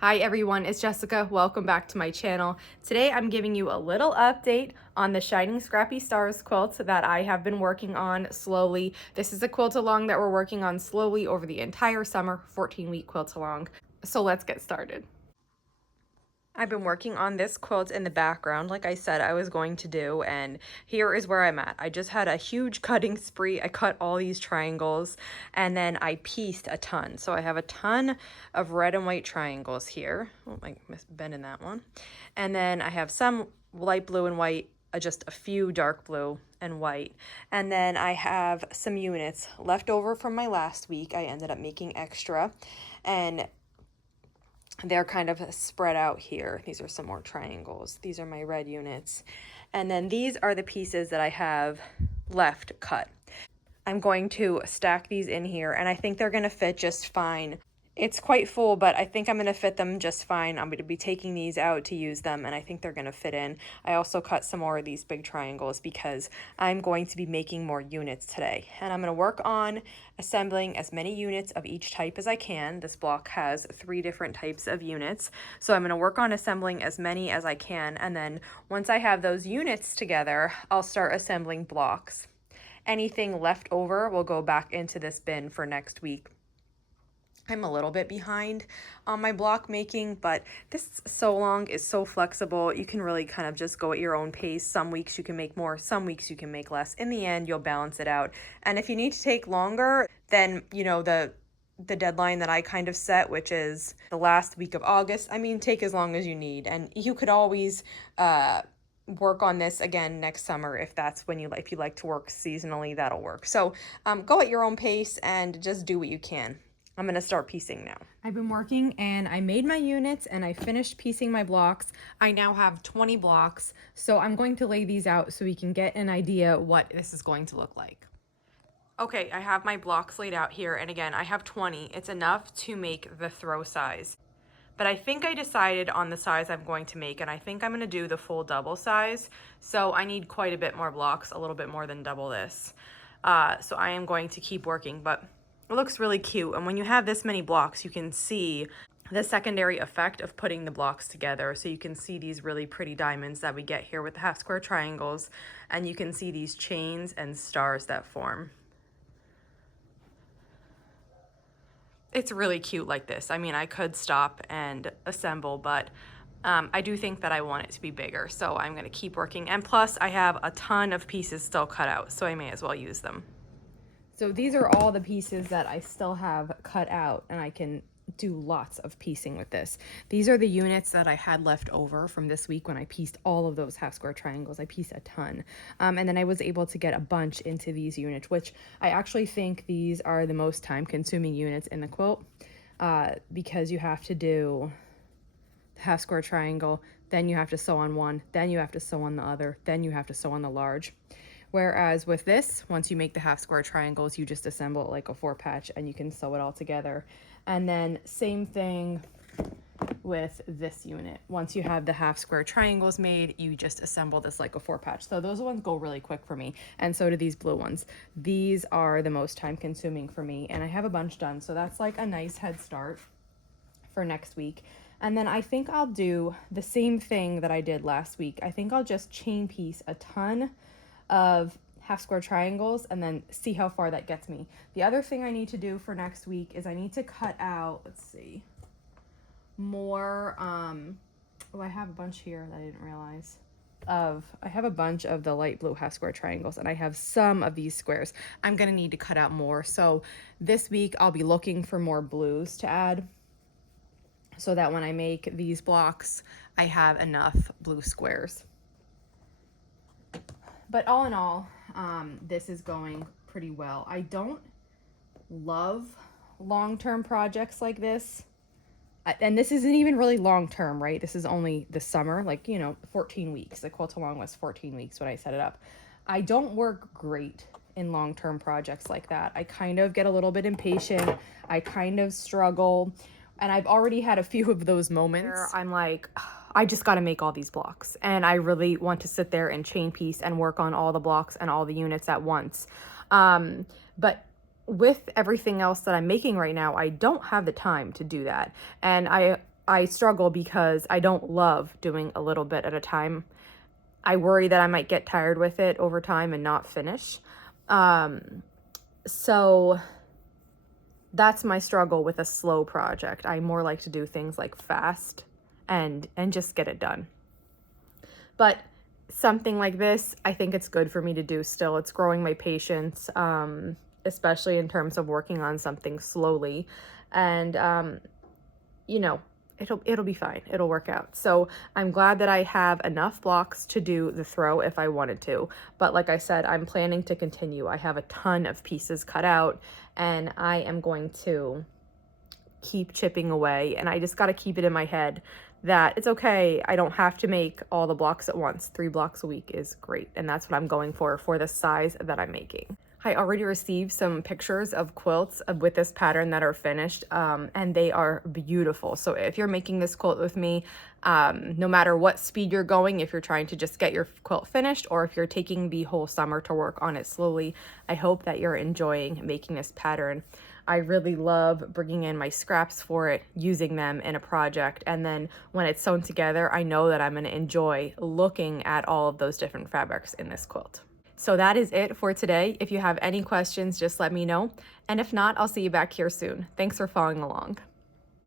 Hi everyone, it's Jessica. Welcome back to my channel. Today I'm giving you a little update on the Shining Scrappy Stars quilt that I have been working on slowly. This is a quilt along that we're working on slowly over the entire summer, 14-week quilt along. So let's get started. I've been working on this quilt in the background like I said I was going to do, and here is where I'm at. I just had a huge cutting spree. I cut all these triangles and then I pieced a ton. So I have a ton of red and white triangles here. Oh, I missed bending that one. And then I have some light blue and white, just a few dark blue and white. And then I have some units left over from my last week. I ended up making extra, and they're kind of spread out here. These are some more triangles. These are my red units. And then these are the pieces that I have left cut. I'm going to stack these in here, and I think they're gonna fit just fine. It's quite full, but I think I'm gonna fit them just fine. I'm gonna be taking these out to use them, and I think they're gonna fit in. I also cut some more of these big triangles because I'm going to be making more units today. And I'm gonna work on assembling as many units of each type as I can. This block has 3 different types of units. So I'm gonna work on assembling as many as I can, and then once I have those units together, I'll start assembling blocks. Anything left over will go back into this bin for next week. I'm a little bit behind on my block making, but this sew along is so flexible. You can really kind of just go at your own pace. Some weeks you can make more, some weeks you can make less. In the end, you'll balance it out. And if you need to take longer, then, you know, the deadline that I kind of set, which is the last week of August, I mean, take as long as you need. And you could always work on this again next summer if that's when you if you like to work seasonally, that'll work. So go at your own pace and just do what you can. I'm gonna start piecing now. I've been working and I made my units and I finished piecing my blocks. I now have 20 blocks, so I'm going to lay these out so we can get an idea what this is going to look like. Okay, I have my blocks laid out here, and again, I have 20. It's enough to make the throw size. But I think I decided on the size I'm going to make, and I think I'm gonna do the full double size. So I need quite a bit more blocks, a little bit more than double this. So I am going to keep working, but it looks really cute. And when you have this many blocks, you can see the secondary effect of putting the blocks together. So you can see these really pretty diamonds that we get here with the half square triangles, and you can see these chains and stars that form. It's really cute like this. I mean, I could stop and assemble, but I do think that I want it to be bigger, so I'm gonna keep working. And plus, I have a ton of pieces still cut out, so I may as well use them. So these are all the pieces that I still have cut out, and I can do lots of piecing with this. These are the units that I had left over from this week when I pieced all of those half square triangles. I pieced a ton. And then I was able to get a bunch into these units, which I actually think these are the most time consuming units in the quilt, because you have to do the half square triangle, then you have to sew on one, then you have to sew on the other, then you have to sew on the large. Whereas with this, once you make the half square triangles, you just assemble it like a 4-patch and you can sew it all together. And then same thing with this unit. Once you have the half square triangles made, you just assemble this like a 4-patch. So those ones go really quick for me, and so do these blue ones. These are the most time consuming for me, and I have a bunch done, so that's like a nice head start for next week. And then I think I'll do the same thing that I did last week. I think I'll just chain piece a ton of half square triangles and then see how far that gets me. The other thing I need to do for next week is I need to cut out, let's see, more, oh, I have a bunch here that I didn't realize. I have a bunch of the light blue half square triangles, and I have some of these squares. I'm gonna need to cut out more. So this week I'll be looking for more blues to add, so that when I make these blocks, I have enough blue squares. But all in all, this is going pretty well. I don't love long-term projects like this. And this isn't even really long-term, right? This is only the summer, like, you know, 14 weeks. The quilt along was 14 weeks when I set it up. I don't work great in long-term projects like that. I kind of get a little bit impatient. I kind of struggle. And I've already had a few of those moments where I'm like, I just got to make all these blocks. And I really want to sit there and chain piece and work on all the blocks and all the units at once. But with everything else that I'm making right now, I don't have the time to do that. And I I struggle because I don't love doing a little bit at a time. I worry that I might get tired with it over time and not finish. So that's my struggle with a slow project. I more like to do things like fast and just get it done. But something like this, I think it's good for me to do still. It's growing my patience, especially in terms of working on something slowly. And, you know, it'll be fine. It'll work out. So I'm glad that I have enough blocks to do the throw if I wanted to. But like I said, I'm planning to continue. I have a ton of pieces cut out, and I am going to keep chipping away. And I just got to keep it in my head that it's okay. I don't have to make all the blocks at once. 3 blocks a week is great. And that's what I'm going for the size that I'm making. I already received some pictures of quilts with this pattern that are finished, and they are beautiful. So if you're making this quilt with me, no matter what speed you're going, if you're trying to just get your quilt finished or if you're taking the whole summer to work on it slowly, I hope that you're enjoying making this pattern. I really love bringing in my scraps for it, using them in a project, and then when it's sewn together, I know that I'm going to enjoy looking at all of those different fabrics in this quilt. So that is it for today. If you have any questions, just let me know. And if not, I'll see you back here soon. Thanks for following along.